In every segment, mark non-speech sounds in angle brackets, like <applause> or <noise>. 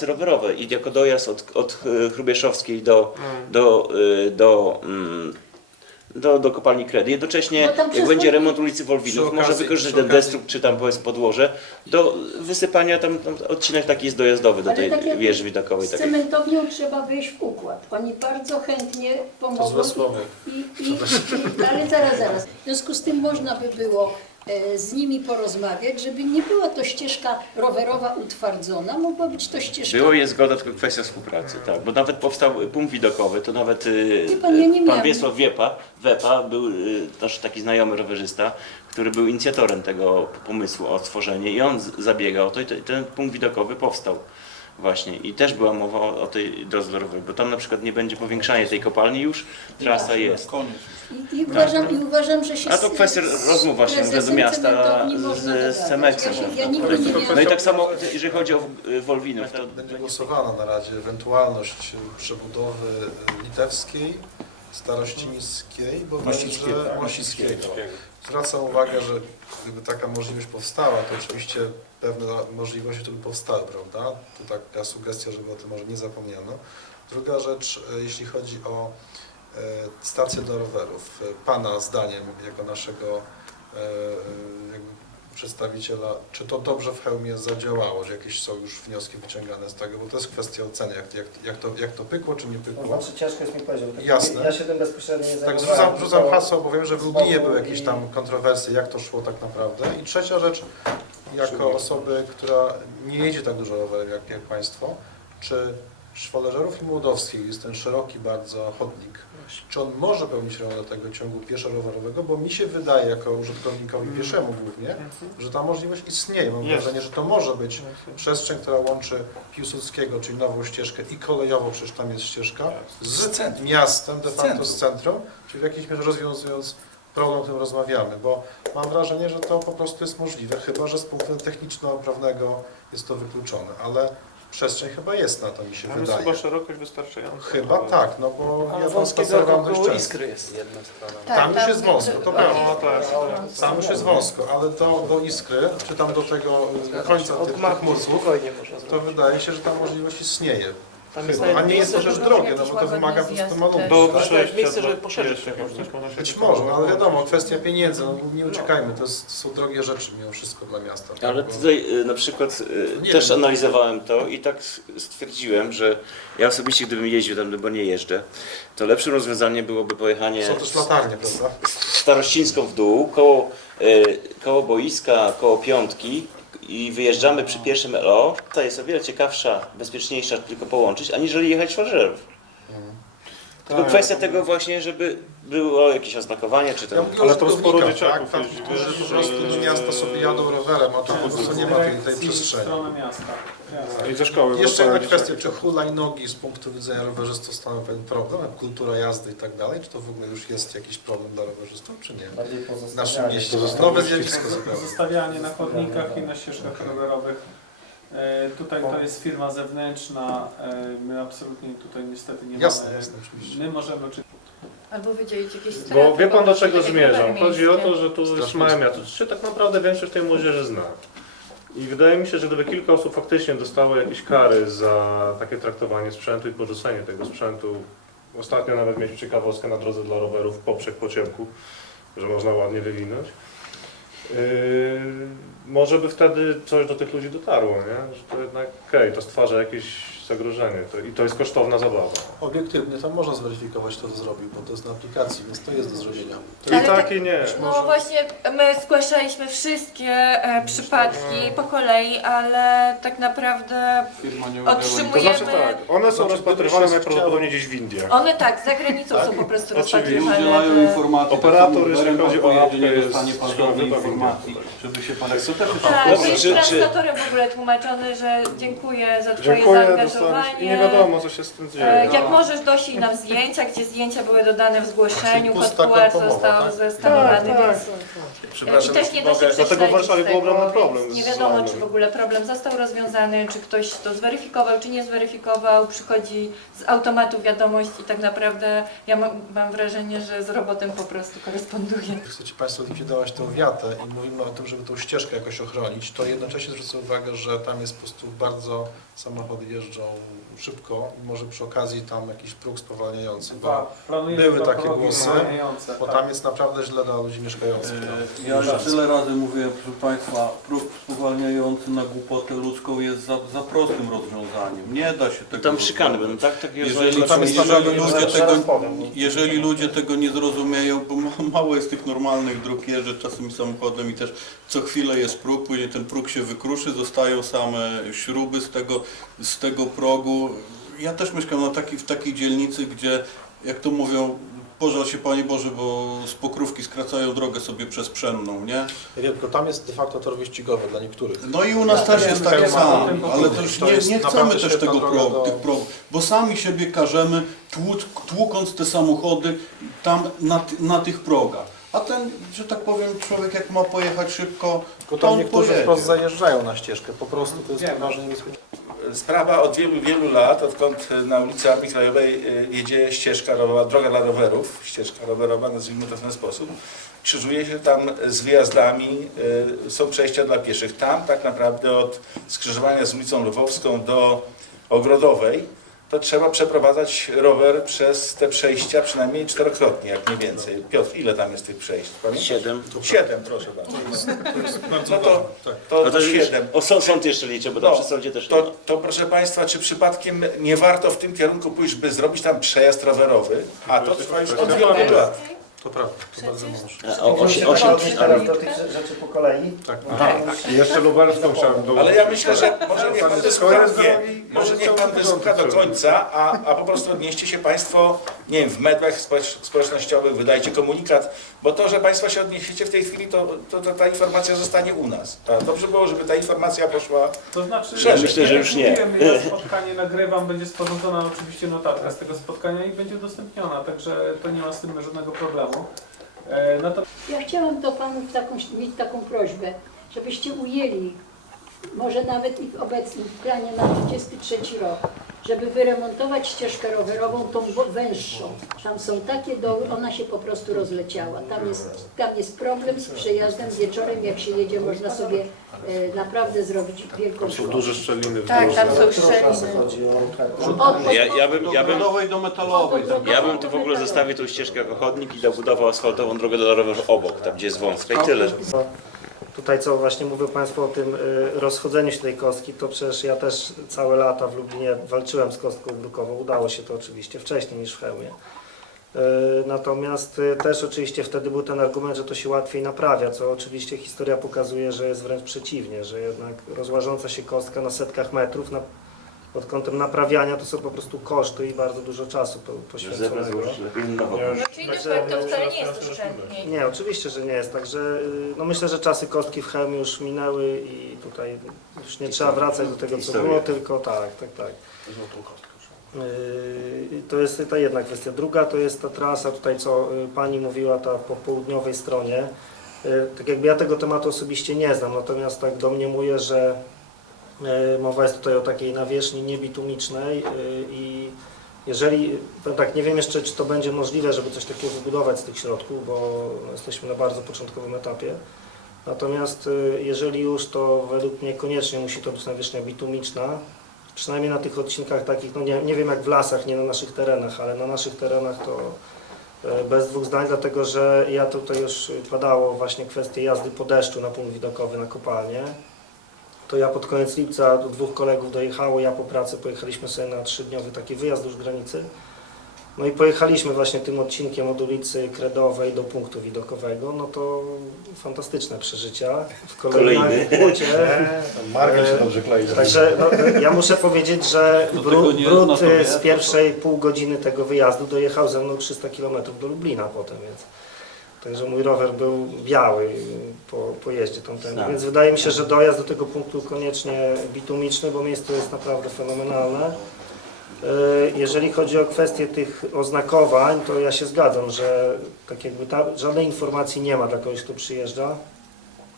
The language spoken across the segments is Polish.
pasy rowerowe i jako dojazd od, od e, Hrubieszowskiej do, Mm. do, e, do, mm, do, do kopalni Kredy. Jednocześnie, No jak będzie remont ulicy Wolwinów, może wykorzystać ten okazji- destruk czy tam powiedzmy podłoże do wysypania, tam, tam odcinek taki jest dojazdowy do tej tak wieży widokowej. Z cementownią trzeba wejść w układ. Oni bardzo chętnie pomogą. To złe słowo. I, i, i, ale zaraz, zaraz. W związku z tym można by było z nimi porozmawiać, żeby nie była to ścieżka rowerowa utwardzona, mogła być to ścieżka... Było jest zgoda, tylko kwestia współpracy, tak, bo nawet powstał punkt widokowy, to nawet Wie pan, ja nie pan. Wiesław Wiepa, Wepa był y, nasz taki znajomy rowerzysta, który był inicjatorem tego pomysłu o stworzenie i on zabiegał o to i te- ten punkt widokowy powstał właśnie i też była mowa o, o tej drodze rowerowej, bo tam na przykład nie będzie powiększania tej kopalni już, trasa jest. Koniec. I, i, uważam, I uważam, że się A to z- kwestia z rozmów właśnie prezesem Urzędu Miasta z- z. Cemeksem. Ja, ja nigdy nie miałam... No i tak samo jeżeli chodzi o y, Wolwinów, to Będzie głosowana na Radzie ewentualność przebudowy litewskiej, starościńskiej, bo Mościckiego. Mościckiego. Zwracam uwagę, że gdyby taka możliwość powstała, to oczywiście pewne możliwości tu by powstały, prawda? To taka sugestia, żeby o tym może nie zapomniano. Druga rzecz, e, jeśli chodzi o e, stację dla rowerów. E, Pana zdaniem, jako naszego jakby przedstawiciela, czy to dobrze w hełmie zadziałało, że jakieś są już wnioski wyciągane z tego, bo to jest kwestia oceny, jak, jak, jak, to, jak to pykło, czy nie pykło. znaczy ciężko jest mi powiedzieć, bo tak Jasne. ja się tym bezpośrednio nie Tak, zajmowałem. rzucam, rzucam hasło, bo wiem, że w Lublinie były jakieś tam kontrowersje, jak to szło tak naprawdę. I trzecia rzecz, jako osoby, która nie jedzie tak dużo rowerem jak, jak Państwo, czy Szwoleżerów i Młodowskiej jest ten szeroki bardzo chodnik, czy on może pełnić rolę tego ciągu pieszo-rowerowego, bo mi się wydaje, jako użytkownikowi pieszemu głównie, że ta możliwość istnieje. Mam Jest. wrażenie, że to może być przestrzeń, która łączy Piłsudskiego, czyli nową ścieżkę i kolejową, przecież tam jest ścieżka, z centrum. miastem, de Z facto z centrum. centrum, czyli w jakiejś mierze rozwiązując problem, o którym rozmawiamy, bo mam wrażenie, że to po prostu jest możliwe, chyba że z punktu techniczno-prawnego jest to wykluczone, ale przestrzeń chyba jest na to, mi się Tam jest wydaje. chyba szerokość wystarczająca. Chyba tak, no bo Ale ja tam wąskiego spacerowałem dość koło często. iskry jest jedna strona. Tak, Tam już jest wąsko, to prawda. No tak. Tam już jest wąsko, ale do, do iskry, czy tam do tego y, końca tych, Od tych spokojnie można to zrobić. wydaje się, że ta możliwość istnieje. Tam jest Chyba. A nawet nie jest to miejsce, rzecz żeby- drogie, no bo to wymaga po prostu malunku. Do tak? przejścia miejsce, żeby poszerzyć coś można się Być wykonać. może, no ale wiadomo, kwestia pieniędzy, no, nie uciekajmy, to jest, są drogie rzeczy mimo wszystko dla miasta. tak? Ale Bo- tutaj y, na przykład y, Nie też wiem. analizowałem to i tak s- stwierdziłem, że ja osobiście gdybym jeździł tam, bo nie jeżdżę, to lepszym rozwiązaniem byłoby pojechanie Są też latarnie, prawda? starościńską w dół, koło, y, koło boiska, koło piątki i wyjeżdżamy przy pierwszym LO. To jest o wiele ciekawsza, bezpieczniejsza tylko połączyć, aniżeli jechać Szwarzerów. Tylko Tak, kwestia tego właśnie, żeby było jakieś oznakowanie, czy Ja mówię o Ale to sporo dzieciaków tak? Jeździ, którzy wiesz, po prostu do że- miasta sobie jadą rowerem, a tu po prostu nie ma tej, tej przestrzeni. stronę miasta. Jasne. I ze szkoły Jeszcze wracają jedna kwestia, dzieciaki. czy hulajnogi z punktu widzenia rowerzystów stanowią pewien problem, jak kultura jazdy i tak dalej, czy to w ogóle już jest jakiś problem dla rowerzystów, czy nie? Bardziej W naszym pozostawianie. mieście. Nowe zjawisko zupełnie. Zostawianie na chodnikach i na ścieżkach rowerowych. E, Tutaj to jest firma zewnętrzna. E, My absolutnie tutaj niestety nie Jasne, mamy. jasne, oczywiście. My możemy czy Albo wydzielić jakieś Bo strefy, wie pan do bo czego takie zmierzam? rowery Chodzi o to, że tu jest Strasznie miasto. To się tak naprawdę większość tej młodzieży zna. I wydaje mi się, że gdyby kilka osób faktycznie dostało jakieś kary za takie traktowanie sprzętu i porzucenie tego sprzętu. Ostatnio nawet mieliśmy ciekawostkę na drodze dla rowerów poprzek po ciemku, że można ładnie wywinąć. Yy, może by wtedy coś do tych ludzi dotarło, nie? że to jednak okej, to stwarza jakieś zagrożenie to, i to jest kosztowna zabawa. Obiektywnie tam można zweryfikować, kto to zrobił, bo to jest na aplikacji, więc to jest do zrobienia. To I Ale tak tak- i nie. No właśnie, my zgłaszaliśmy wszystkie e, przypadki po kolei, ale tak naprawdę Firma nie To otrzymujemy... znaczy tak, one są Znaczy, rozpatrywane gdyby się najprawdopodobniej gdzieś w Indiach. One tak, za granicą są po prostu Oczywiście. rozpatrywane. informacji. Operator, jeśli chodzi o apkę, nie jest dostanie pan żadnej informacji, żeby się pan... Tak, to jest czy- czy- translatorem w ogóle tłumaczony, że dziękuję za twoje Dziękuję, i nie wiadomo co się z tym E, dzieje. Jak możesz dość nam zdjęcia, gdzie zdjęcia były dodane w zgłoszeniu, Czyli kod pusta QR został tak? zeskanowany, Tak, tak. więc Przepraszam, i też nie da się mogę- prześledzić Dlatego w Warszawie był tego, ogromny problem więc Nie z wiadomo, czy w ogóle problem został rozwiązany, czy ktoś to zweryfikował, czy nie zweryfikował. Przychodzi z automatu wiadomość i tak naprawdę ja mam, mam wrażenie, że z robotem po prostu koresponduje. Chcecie Państwo likwidować tą wiatę i mówimy o tym, żeby tą ścieżkę jakoś ochronić, to jednocześnie zwrócę uwagę, że tam jest po prostu bardzo, samochody jeżdżą szybko i może przy okazji tam jakiś próg spowalniający, bo, były takie głosy, bo tak. tam jest naprawdę źle dla ludzi mieszkających. E, Ja już tyle razy mówiłem, proszę Państwa, próg spowalniający na głupotę ludzką jest za, za prostym rozwiązaniem. Nie da się tego Tam szykany będą, tak? Takie Jeżeli, tam jest jeżeli, naprawdę ludzie zaraz tego, jeżeli ludzie tego nie zrozumieją, bo ma- mało jest tych normalnych dróg, jeżdżę czasem samochodem i też co chwilę jest próg, później ten próg się wykruszy, zostają same śruby z tego, z tego progu. Ja też mieszkam na taki, w takiej dzielnicy, gdzie, jak to mówią, pożal się Panie Boże, bo z pokrówki skracają drogę sobie przez Pszenną, nie? Ja wiem, tylko tam jest de facto tor wyścigowy dla niektórych. No i u nas też jest tak samo, ale też nie, nie chcemy też tego pro, tych prog, bo sami siebie tłuc, tłukąc te samochody tam na, na tych progach. A ten, że tak powiem, człowiek jak ma pojechać szybko, Tylko to tam on niektórzy pojedzie. wprost zajeżdżają na ścieżkę, po prostu to jest Wiem. poważnie niebezpieczne. Sprawa od wielu, wielu lat, odkąd na ulicy Armii Krajowej y, jedzie ścieżka rowerowa, droga dla rowerów, ścieżka rowerowa, nazwijmy to w ten sposób, krzyżuje się tam z wyjazdami, y, są przejścia dla pieszych. Tam tak naprawdę od skrzyżowania z ulicą Lwowską do Ogrodowej, to trzeba przeprowadzać rower przez te przejścia przynajmniej czterokrotnie, jak nie więcej. Piotr, ile tam jest tych przejść? Pamiętasz? Siedem. Siedem, proszę bardzo. No to, ważne, tak. to, to to siedem. o sąd, sąd jeszcze liczę, bo tam No, przy sądzie też. To, to proszę Państwa, czy przypadkiem nie warto w tym kierunku pójść, by zrobić tam przejazd rowerowy? A to trwa już od wielu lat. To prawda, to bardzo może. A, O, osiem, osiem, teraz do tych rzeczy po kolei. Tak. I jeszcze lubelską chciałem do... Ale ja myślę, że może niech Pan Pan wysłucha, jest nie, drogi, może niech Pan wysłucha do końca, a, a po prostu odnieście się Państwo, nie wiem, w mediach społecz- społecznościowych, wydajcie komunikat, bo to, że Państwo się odniesiecie w tej chwili, to, to, to ta informacja zostanie u nas. Tak, Dobrze było, żeby ta informacja poszła To znaczy, Ja myślę, że już nie. Mówiłem, ja spotkanie nagrywam, będzie sporządzona oczywiście notatka z tego spotkania i będzie udostępniona, także to nie ma z tym żadnego problemu. E, no to Ja chciałam do Panów taką, mieć taką prośbę, żebyście ujęli, może nawet i w obecnym w planie na 23 rok, żeby wyremontować ścieżkę rowerową, tą węższą. Tam są takie doły, ona się po prostu rozleciała. Tam jest, tam jest problem z przejazdem wieczorem, jak się jedzie, można sobie e, naprawdę zrobić wielką Są szkodę. duże szczeliny. Tak, tam są szczeliny. chodzi o Ja, ja, bym, ja, bym, do metalowej. ja bym tu w ogóle zostawił tą ścieżkę jako chodnik i dobudował asfaltową drogę do rowerów obok, tam gdzie jest wąska i tyle. Tutaj co właśnie mówią Państwo o tym y, rozchodzeniu się tej kostki, to przecież ja też całe lata w Lublinie walczyłem z kostką brukową. Udało się to oczywiście wcześniej niż w Chełmie. Y, Natomiast y, też oczywiście wtedy był ten argument, że to się łatwiej naprawia, co oczywiście historia pokazuje, że jest wręcz przeciwnie, że jednak rozłażąca się kostka na setkach metrów pod kątem naprawiania to są po prostu koszty i bardzo dużo czasu po, poświęconego. No, czyli de facto wcale nie jest oszczędniej. Nie, oczywiście, że nie jest. Także y, no myślę, że czasy kostki w Chełmie już minęły i tutaj już nie trzeba wracać do tego, co było, tylko tak, tak, tak. Yy, To jest ta jedna kwestia. Druga to jest ta trasa tutaj, co y, Pani mówiła, ta po południowej stronie. Y, Tak jakby ja tego tematu osobiście nie znam, natomiast tak domniemuję, że y, mowa jest tutaj o takiej nawierzchni niebitumicznej y, i jeżeli, tak, nie wiem jeszcze, czy to będzie możliwe, żeby coś takiego wybudować z tych środków, bo jesteśmy na bardzo początkowym etapie. Natomiast y, jeżeli już, to według mnie koniecznie musi to być nawierzchnia bitumiczna, przynajmniej na tych odcinkach takich, no nie, nie wiem jak w lasach, nie na naszych terenach, ale na naszych terenach to bez dwóch zdań, dlatego że ja tutaj już padało właśnie kwestie jazdy po deszczu na punkt widokowy na kopalnię. To ja pod koniec lipca do dwóch kolegów dojechało, ja po pracy pojechaliśmy sobie na trzydniowy taki wyjazd już granicy. No i pojechaliśmy właśnie tym odcinkiem od ulicy Kredowej do punktu widokowego, no to fantastyczne przeżycia w kolejnym Kolejny. płocie. <laughs> Market się dobrze klei. Także no, ja muszę powiedzieć, że brud, brud z pierwszej pół godziny tego wyjazdu dojechał ze mną 300 km do Lublina potem, więc Także mój rower był biały y, po, po jeździe. Tak. Więc wydaje mi się, że dojazd do tego punktu koniecznie bitumiczny, bo miejsce jest naprawdę fenomenalne. Y, Jeżeli chodzi o kwestię tych oznakowań, to ja się zgadzam, że tak jakby ta, żadnej informacji nie ma dla kogoś, kto przyjeżdża.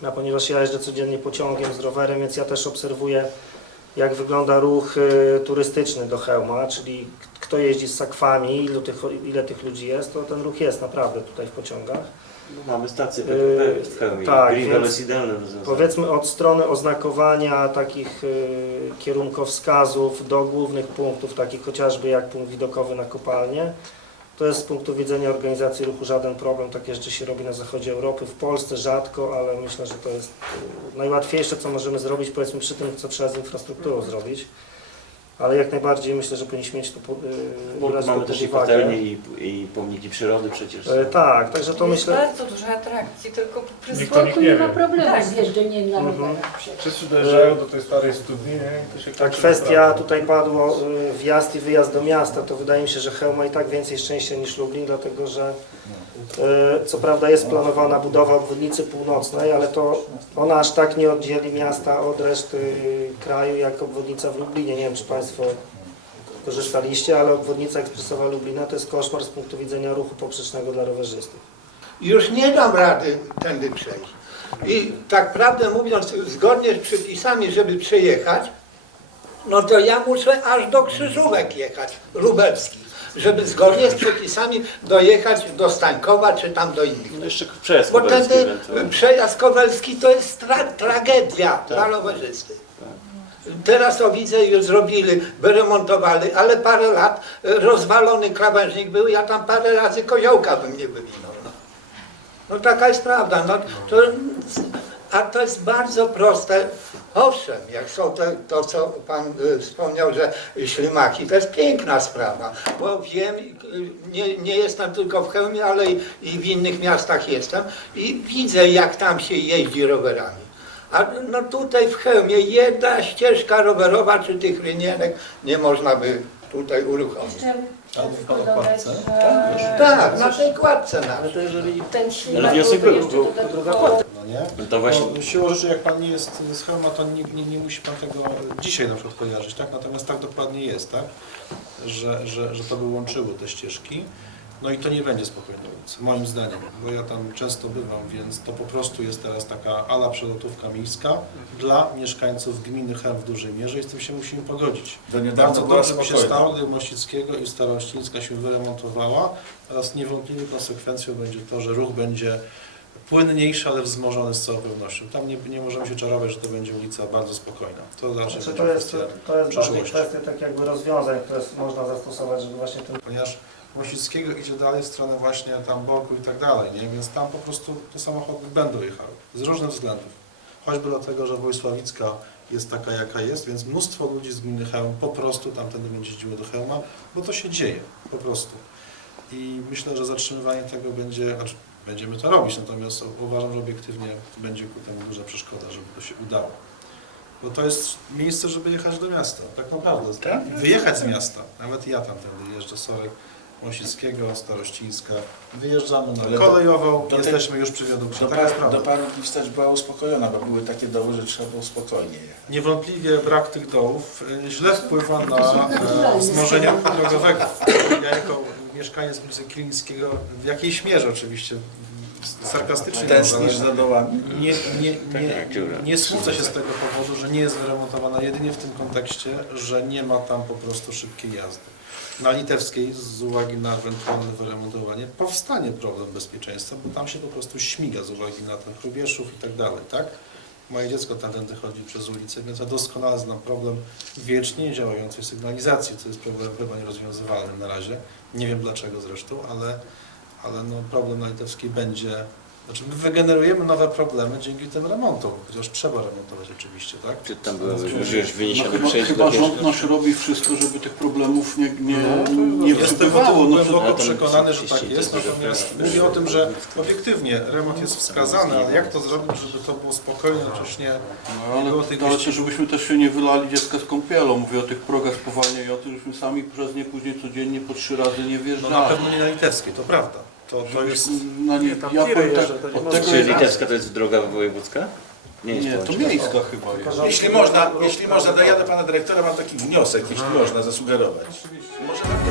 A ponieważ ja jeżdżę codziennie pociągiem z rowerem, więc ja też obserwuję, jak wygląda ruch y, turystyczny do Chełma, czyli kto jeździ z sakwami, ilu tych, ile tych ludzi jest, to ten ruch jest naprawdę tutaj w pociągach. No, mamy stację Yy, PKP w Chełmie. tak, Greenwell jest idealne rozwiązanie. Powiedzmy od strony oznakowania takich y, kierunkowskazów do głównych punktów, takich chociażby jak punkt widokowy na kopalnię, to jest z punktu widzenia organizacji ruchu żaden problem. Takie rzeczy się robi na zachodzie Europy, w Polsce rzadko, ale myślę, że to jest y, najłatwiejsze, co możemy zrobić, powiedzmy przy tym, co trzeba z infrastrukturą zrobić. Ale jak najbardziej myślę, że powinniśmy mieć to po- y, Bo brać to mamy pod też i uwagę. patelnie, i, i pomniki przyrody przecież. E, Tak, także to jest myślę. bardzo dużo atrakcji, tylko po prostu... Nikt Spokój nie nie ma wie. problemu Tak. z jeżdżeniem na Mhm. rowerach przecież. Wszyscy dojeżdżają do tej starej studni, nie? I to się Ta kończy kwestia naprawdę. tutaj padło, y, wjazd i wyjazd do miasta, to wydaje mi się, że Chełm ma i tak więcej szczęścia niż Lublin, dlatego że y, co prawda jest planowana budowa obwodnicy północnej, ale to ona aż tak nie oddzieli miasta od reszty kraju jak obwodnica w Lublinie. Nie wiem, czy Państwo korzystaliście, ale obwodnica ekspresowa Lublina to jest koszmar z punktu widzenia ruchu poprzecznego dla rowerzystów. już nie dam rady tędy przejść. I tak prawdę mówiąc, zgodnie z przepisami, żeby przejechać, no to ja muszę aż do Krzyżówek jechać, lubelskich, żeby zgodnie z przepisami dojechać do Stańkowa czy tam do innych. No jeszcze przejazd Bo Kowalski wtedy ewentualnie. przejazd Kowalski to jest tra tragedia dla rowerzysty. Teraz to widzę, już zrobili, wyremontowali, ale parę lat e, rozwalony krawężnik był, ja tam parę razy koziołka bym nie wywinął. No, no taka jest prawda. No, to, a to jest bardzo proste. Owszem, jak są te, to, co Pan y, wspomniał, że ślimaki, to jest piękna sprawa, bo wiem, y, nie, nie jestem tylko w Chełmie, ale i, i w innych miastach jestem i widzę, jak tam się jeździ rowerami. A no tutaj w Chełmie jedna ścieżka rowerowa czy tych rynienek nie można by tutaj uruchomić. Jeszcze tylko dodać, że Tak, na tej kładce nawet. to jeżeli ten ślimak wniosek byłby był, jeszcze był dodatkowo No nie? No to właśnie Bo siłą rzeczy, jak Pan nie jest z Chełma, to nie, nie, nie musi Pan tego dzisiaj na przykład kojarzyć, tak? Natomiast tak dokładnie jest, tak? Że, że, że to by łączyło te ścieżki. No i to nie będzie spokojna ulica, moim zdaniem, bo ja tam często bywam, więc to po prostu jest teraz taka ala przelotówka miejska dla mieszkańców gminy Chełm w dużej mierze i z tym się musimy pogodzić. Do niedawna Bardzo była dobrze by się spokojna. stało, gdyby Mościckiego i Starościńska się wyremontowała. Teraz niewątpliwie konsekwencją będzie to, że ruch będzie płynniejszy, ale wzmożony z całą pewnością. Tam nie, nie możemy się czarować, że to będzie ulica bardzo spokojna. To raczej Znaczy, będzie to jest, kwestia, to jest bardziej przyszłości. kwestia tak jakby rozwiązań, które można zastosować, żeby właśnie ten ponieważ Mościckiego idzie dalej w stronę właśnie tam Borku i tak dalej, nie? więc tam po prostu te samochody będą jechały z różnych względów. Choćby dlatego, że Wojsławicka jest taka jaka jest, więc mnóstwo ludzi z gminy Chełm po prostu tamtędy będzie jeździło do Chełma, bo to się dzieje po prostu. I myślę, że zatrzymywanie tego będzie, znaczy będziemy to robić, natomiast uważam, że obiektywnie będzie ku temu duża przeszkoda, żeby to się udało. Bo to jest miejsce, żeby jechać do miasta, tak naprawdę. Tak? Wyjechać z miasta. Nawet ja tamtędy jeżdżę, Sorek, Mosickiego, Starościńska. Wyjeżdżamy na Ale do- kolejową, do tej- jesteśmy już przy wiadukcie. Do, Taka jest par, do prawda. paru wstać była uspokojona, bo były takie doły, że trzeba było spokojnie jechać. Niewątpliwie brak tych dołów e, źle wpływa na e, wzmożenie ruchu drogowego. Ja jako mieszkaniec ulicy Kilińskiego, w jakiejś mierze oczywiście, sarkastycznie Tęsknisz za dołami? nie, nie, Tak nie, nie smucę się z tego powodu, że nie jest wyremontowana jedynie w tym kontekście, że nie ma tam po prostu szybkiej jazdy. Na Litewskiej z uwagi na ewentualne wyremontowanie powstanie problem bezpieczeństwa, bo tam się po prostu śmiga z uwagi na ten Chrubieszów i tak dalej, tak? Moje dziecko tamtędy chodzi przez ulicę, więc ja doskonale znam problem wiecznie działającej sygnalizacji, co jest problemem chyba nierozwiązywalnym na razie. Nie wiem dlaczego zresztą, ale, ale no problem na Litewskiej będzie znaczy my wygenerujemy nowe problemy dzięki tym remontom, chociaż trzeba remontować oczywiście, tak? Czy tam były już wyniesione No, chyba, przejść chyba dla rząd nasz robi wszystko, żeby tych problemów nie, nie, No, nie Jestem przybywało. No, głęboko Ale tam przekonany, że tak jest, to jest natomiast mówię o tym, że obiektywnie remont jest wskazany, ale jak to zrobić, żeby to było spokojnie, jednocześnie no, ale, było tych ale wyścigów. też żebyśmy też się nie wylali dziecka z kąpielą. Mówię o tych progach spowalniających, żebyśmy sami przez nie później codziennie po trzy razy nie no wjeżdżali. na pewno nie na Litewskiej, to prawda. To, to jest... No nie, tam ja tiry powiem tak, jeżdżą, to nie od można. tego Czy jest... litewska to jest droga wojewódzka? Nie jest Nie, to społeczna. miejska chyba jest. Jeśli można, jeśli można, to ja do pana dyrektora mam taki wniosek, jeśli można zasugerować. Oczywiście. Może warto